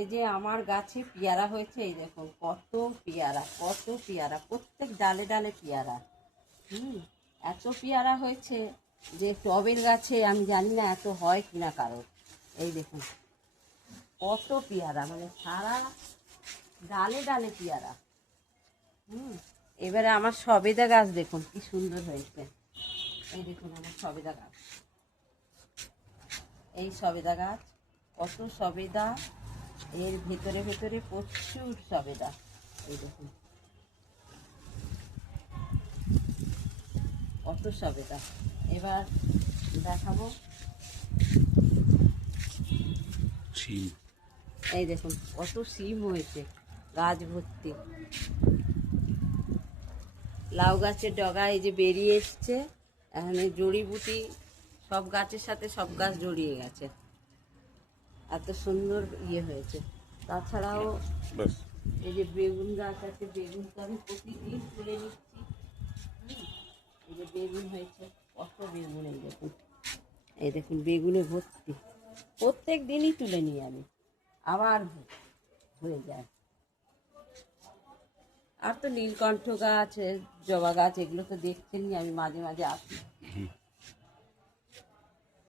এই যে আমার গাছে পেয়ারা হয়েছে, এই দেখুন কত পেয়ারা, কত পেয়ারা, প্রত্যেক ডালে ডালে পেয়ারা। এত পেয়ারা হয়েছে যে টবের গাছে আমি জানি না এত হয় কিনা কারোর। এই দেখুন কত পেয়ারা, মানে সারা ডালে ডালে পেয়ারা। এবারে আমার সবেদা গাছ দেখুন কি সুন্দর হয়েছে। এই দেখুন আমার সবেদা গাছ, এই সবেদা গাছ, কত সবেদা, এর ভেতরে ভেতরে প্রচুর সবেদা। এই দেখুন কত সবেদা। এবার দেখাবো, এই দেখুন কত শিম হয়েছে গাছ ভর্তি। লাউ গাছের ডগা এই যে বেরিয়ে এসছে, এখানে জড়িবুটি সব গাছের সাথে সব গাছ জড়িয়ে গেছে, এত সুন্দর ইয়ে হয়েছে। তাছাড়াও এই যে বেগুন গাছ আছে, বেগুন তো আমি প্রতিদিন তুলে নিচ্ছি। এই যে বেগুন হয়েছে, কত বেগুন, এই দেখুন, এই দেখুন বেগুনে ভর্তি, প্রত্যেক দিনই তুলে নিই আমি, আবার হয়ে যায়। আর তো নীলকণ্ঠ গাছ, জবা গাছ, এগুলো তো দেখছেনই, আমি মাঝে মাঝে আসি।